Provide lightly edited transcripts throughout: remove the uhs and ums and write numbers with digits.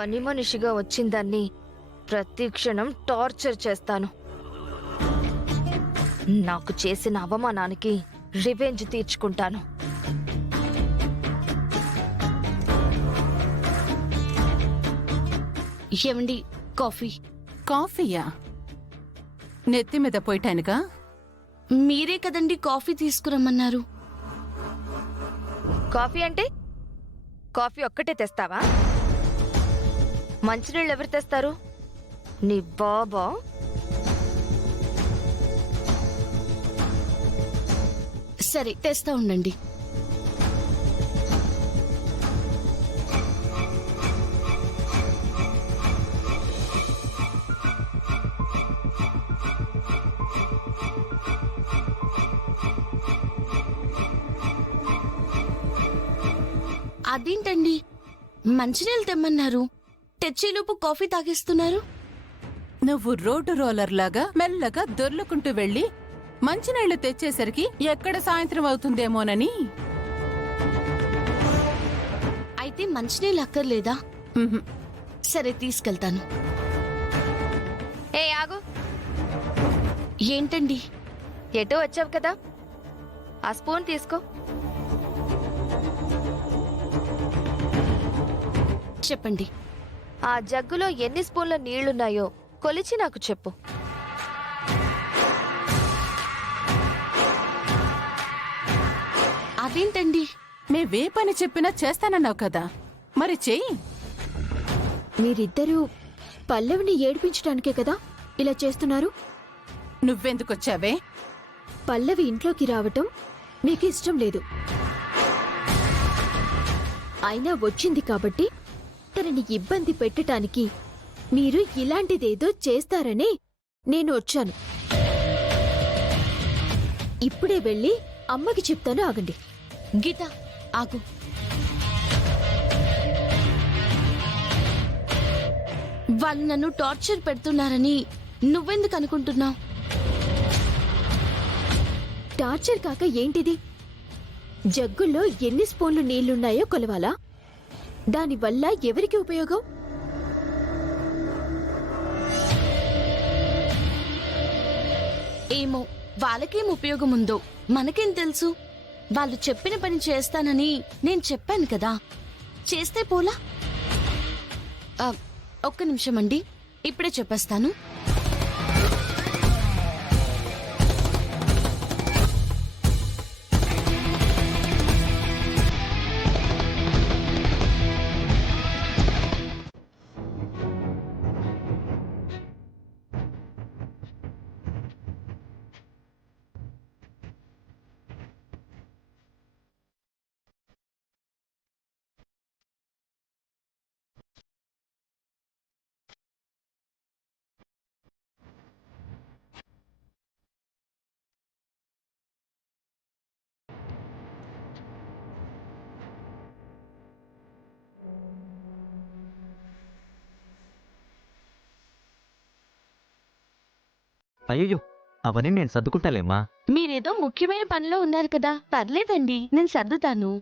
పని మనిషిగా వచ్చిందాన్ని ప్రతి క్షణం టార్చర్ చేస్తాను. నాకు చేసిన అవమానానికి రివెంజ్ తీర్చుకుంటాను. ఏమండి, కాఫీ? కాఫీయా? నెత్తి మీద పోయటానికా? మీరే కదండి కాఫీ తీసుకురమ్మన్నారు. కాఫీ అంటే కాఫీ ఒక్కటే తెస్తావా? మంచినీళ్ళు ఎవరు తెస్తారు? నీ బాబా? సరే, తెస్తా ఉండండి. అదేంటండి, మంచినీళ్ళు తెమ్మన్నారు, తెచ్చేలోపు కాఫీ తాగేస్తున్నారు. నువ్వు రోడ్డు రోలర్ లాగా మెల్లగా దొర్లుకుంటూ వెళ్ళి మంచినీళ్లు తెచ్చేసరికి ఎక్కడ సాయంత్రం అవుతుందేమోనని. అయితే మంచినీళ్ళు అక్కర్లేదా? ఉహుం. సరే, తీసుకెళ్తాను. ఏ ఆగు, ఏంటండి? ఎటో వచ్చావు కదా, ఆ స్పూన్ తీసుకో. చెప్పండి. ఆ జగ్గులో ఎన్ని స్పూన్ల నీళ్లున్నాయో కొలిచి నాకు చెప్పు. అదేంటండి? మేవే పని చెప్పినా చేస్తానన్నావు కదా, మరి చెయ్యి. మీరిద్దరూ పల్లవిని ఏడిపించడానికే కదా ఇలా చేస్తున్నారు? నువ్వెందుకొచ్చావే? పల్లవి ఇంట్లోకి రావటం మీకు ఇష్టం లేదు. అయినా వచ్చింది కాబట్టి తనని ఇబ్బంది పెట్టటానికి మీరు ఇలాంటిదేదో చేస్తారనే నేను వచ్చాను. ఇప్పుడే వెళ్ళి అమ్మకి చెప్తాను, ఆగండి. గీత, ఆగు. వాళ్ళు నన్ను టార్చర్ పెడుతున్నారని నువ్వెందుకు అనుకుంటున్నావు? టార్చర్ కాక ఏంటిది? జగ్గుల్లో ఎన్ని స్పూన్లు నీళ్లున్నాయో కొలవాలా? దానివల్ల ఎవరికి ఉపయోగం? ఏమో, వాళ్ళకేం ఉపయోగం ఉందో మనకేం తెలుసు. వాళ్ళు చెప్పిన పని చేస్తానని నేను చెప్పాను కదా, చేస్తే పోలా? ఒక్క నిమిషం అండి, ఇప్పుడే చెప్పేస్తాను. అయ్యో, అవన్నీ నేను సర్దుకుంటాలేమ్మా. మీరేదో ముఖ్యమైన పనిలో ఉన్నారు కదా, పర్లేదండి, నేను సర్దుతాను.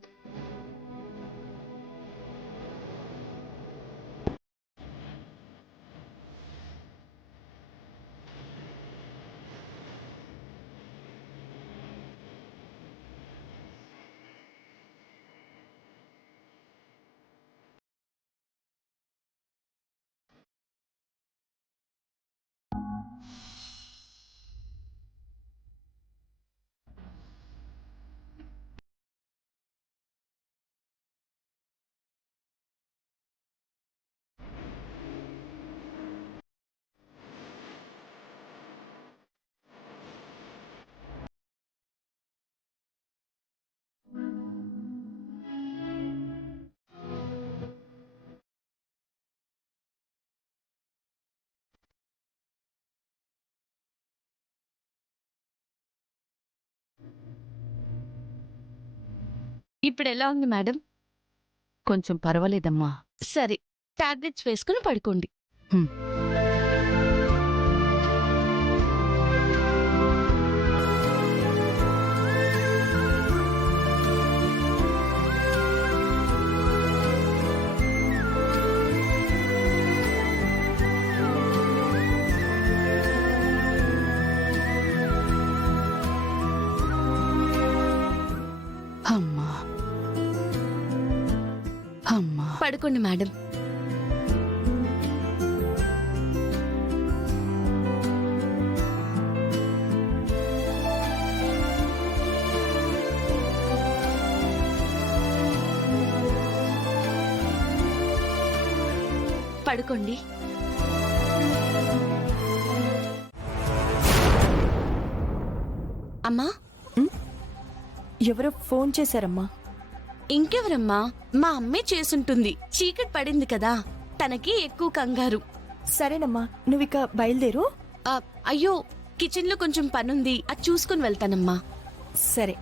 ఇప్పుడు ఎలా ఉంది మేడం? కొంచెం పర్వాలేదమ్మా. సరే, టాబ్లెట్స్ వేసుకుని పడుకోండి. అమ్మా అమ్మా. పడుకోండి మేడం. పడుకోండి. అమ్మా, ఎవరో ఫోన్ చేశారమ్మా. ఇంకెవరమ్మా? మా అమ్మే చేసుంటుంది. చీకటి పడింది కదా, తనకి ఎక్కువ కంగారు. సరేనమ్మా, నువ్విక బయలుదేరు. ఆ, అయ్యో, కిచెన్ లో కొంచెం పనుంది, అది చూసుకుని వెళ్తానమ్మా. సరే.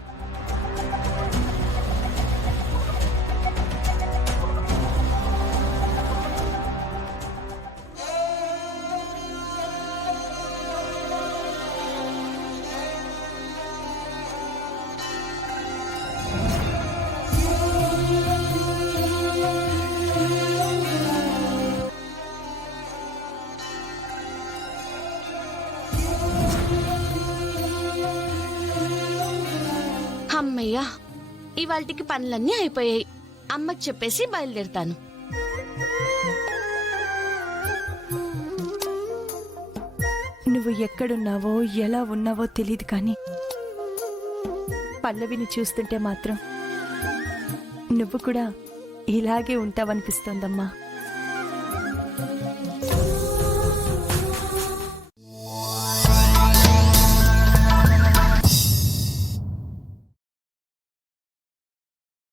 అమ్మయ్యా, ఇవాల్టికి పనులన్నీ అయిపోయాయి. అమ్మకి చెప్పేసి బయలుదేరుతాను. నువ్వు ఎక్కడున్నావో ఎలా ఉన్నావో తెలీదు కానీ పల్లవిని చూస్తుంటే మాత్రం నువ్వు కూడా ఇలాగే ఉంటావనిపిస్తోందమ్మా.